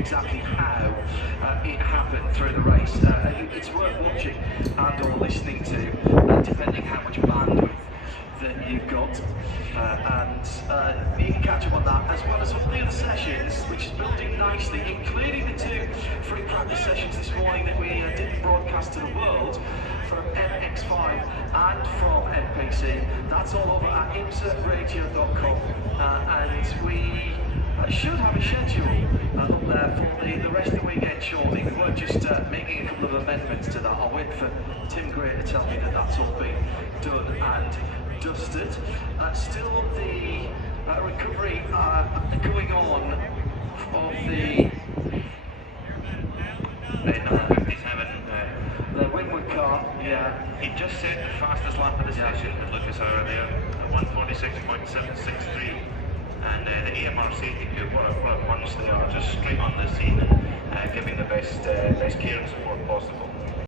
exactly how it happened through the race. It's worth watching and or listening to, depending how much bandwidth that you've got. And you can catch up on that, as well as all the other sessions, which is building nicely, including the 2 free practice sessions this morning that we didn't broadcast to the world, from MX5 and from NPC. That's all over at IMSARadio.com, and we should have a schedule up there for the rest of the weekend shortly. We were just making a couple of amendments to that. I'll wait for Tim Gray to tell me that that's all been done and dusted. Still the recovery going on of the number 57. the Winwood car. Yeah, He just set the fastest lap of the session with Lucas Hour there, 146.763. And the AMR safety group, what a bunch they are, just straight on the scene and giving the best care and support possible.